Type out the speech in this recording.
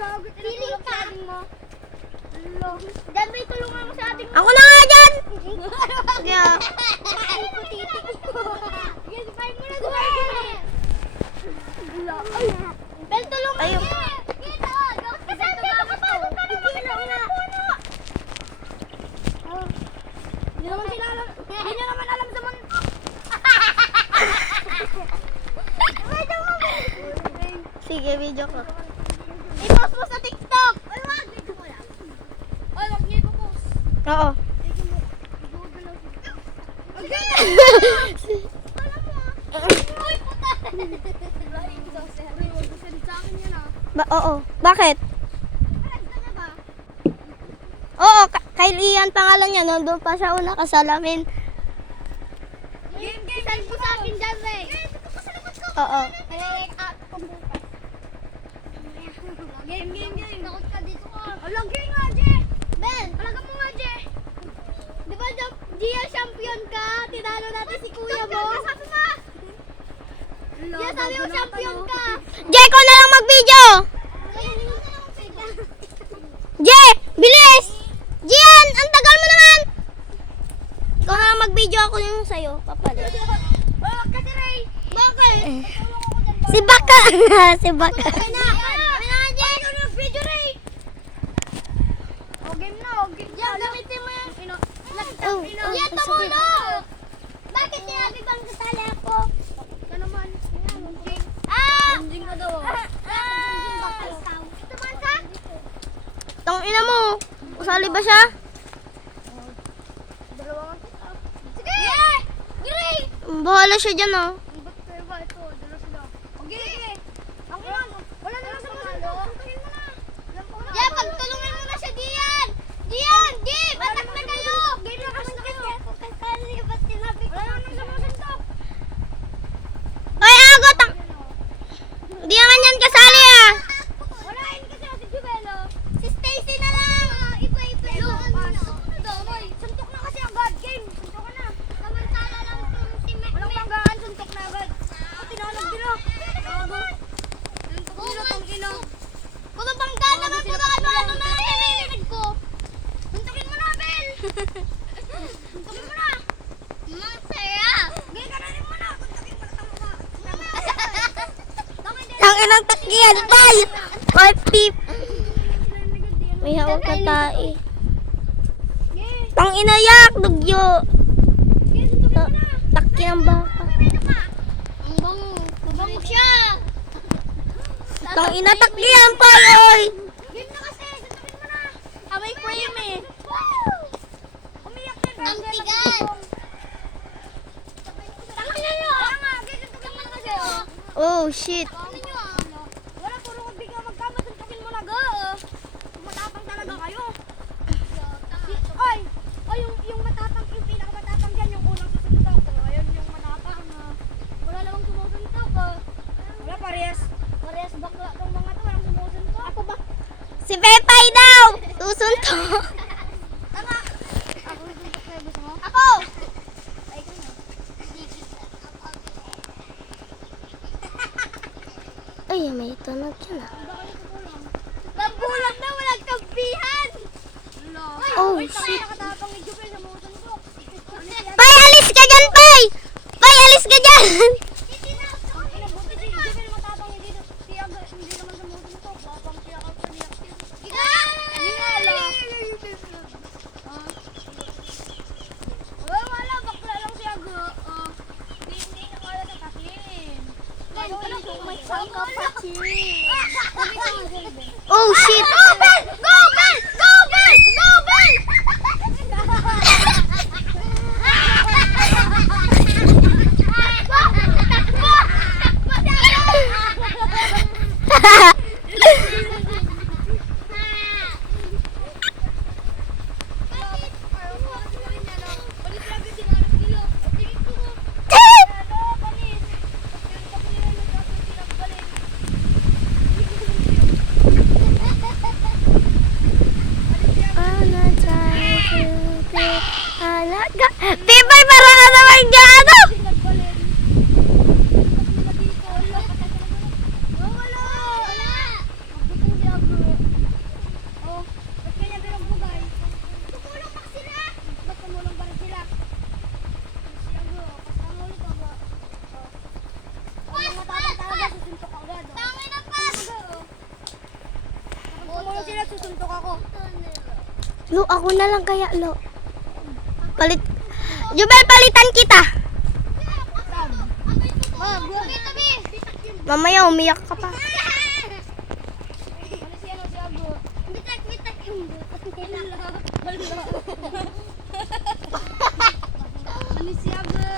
Feeling ka. Diyan may tulungan mo sa ating... Ako na nga dyan! Yeah. Kain ko titik ko. Sige, kain mo na. Bel, tulungan Ayun. niya. Dito. Kasi ang dito kapagod ka naman sa puno. Hindi naman sila alam. Hindi niya naman alam sa mundo. Sige, video ko. I-post mo sa TikTok. Ay, wag. Video mo lang. Ay, wag niya i-post. Oo. Uy, puta. Oo. Bakit? Oo, kay Lian pangalan niya. Nandun pa siya una kasalamin. Game. Send mo sa akin dyan, Ray. Oo. Game. Takot ka dito ka. Lagi nga, Je. Ben, talaga mo nga, Je. Di ba, Gia, champion ka? Tinalo natin si kuya mo. Gia, sabi mo champion ka. Jeko na lang mag-video! Je! Bilis! Gian! Ang tagal mo naman! Ikaw na lang mag-video, ako yung sa'yo. Papalit. Kasi, Ray. Bakit? Si Baka! Si Baka. Kami na, Je. Ikaw na video, Ray. O, game na. Gia, gamitin mo yung Oh, Gia, tumulong! Bakit sinabi bang kasali ako? Ka naman. Anjing ka daw. Tuman ka? Tang ina mo! Usali ba siya? Sige! Yeah! Giri! Bahala siya dyan, oh. Ba't kayo ba? Ito, dala sila. Okay. Ang ina, wala na lang sa mundo. Suntukin mo na. Yeah, pagtulungan mo na siya, Dian! Dian! Jim! Atak na kayo! Game na kasi kayo. Kasi ba't sinabi ko? Wala na lang sa mundo. Ay, agot! Hindi naman yan kasali, ah. Walain kasi si Jubelo. Si Stacy na lang. Iba. Suntok na kasi agad. Game. Suntok ka na. Samantala lang si Mek. Walang banggaan. Suntok na agad. Tinalog din o. Suntok nila tong ino. Walang banggaan naman po na ano na narinig ko. Suntokin mo na, Bel. Suntokin mo na. Masaya. Gaya ka na rin mo na. Suntokin mo na tama. Ang inang takyan, bay! Ay, pip! May hawak na tae. Tang inayak, dugyo! Takya ang baka. Ang bango. Mabango siya. Tang ina, takyan pa, oy! Game na kasi. Suntukin mo na. May frame eh. Umiyak na. Ang tigas. Tangin na yun. Kaya nga. Suntukin mo na kasi. Oh, shit. Tangin nyo ah. Wala, puro kong bigla magkama. Suntukin mo na ga. Matapang talaga kayo. Ay, yung matapang, yung pinakamatapang dyan, yung unang susuntok. Ayun yung matapang. Wala namang sumusuntok. Wala, parehas bakla tong mga to. Walang sumusuntok. Ako ba? Si Pepay daw! Susunto! Tama. Ako susuntok sa'yo. Gusto mo? Ako! Ay, ikaw na. Ay, may tunog yan, ah. Lambulan na, walang kampihan! Oh, Ay, shit. nakatapang ni Jubel sa sumusuntok. Pay, alis ka dyan, Pay! Pay, alis ka dyan! Hindi na. Ang inabuti si Jubel matapang hindi naman sumusuntok. Babang siya ka pa niya. Ginala. Wala, bakla lang siya. Hindi na wala sa kasin. May sangka pa Oh, shit! Go, Bel! Go, Bel! Go, Bel! Go, Bel! Pepay, parang ka naman dyan, ano? Wala. Tutok ako. Lo, ako na lang kaya, Lo. Palit. Jubel, palitan kita. Mamaya umiyak ka pa. Ano si Aga?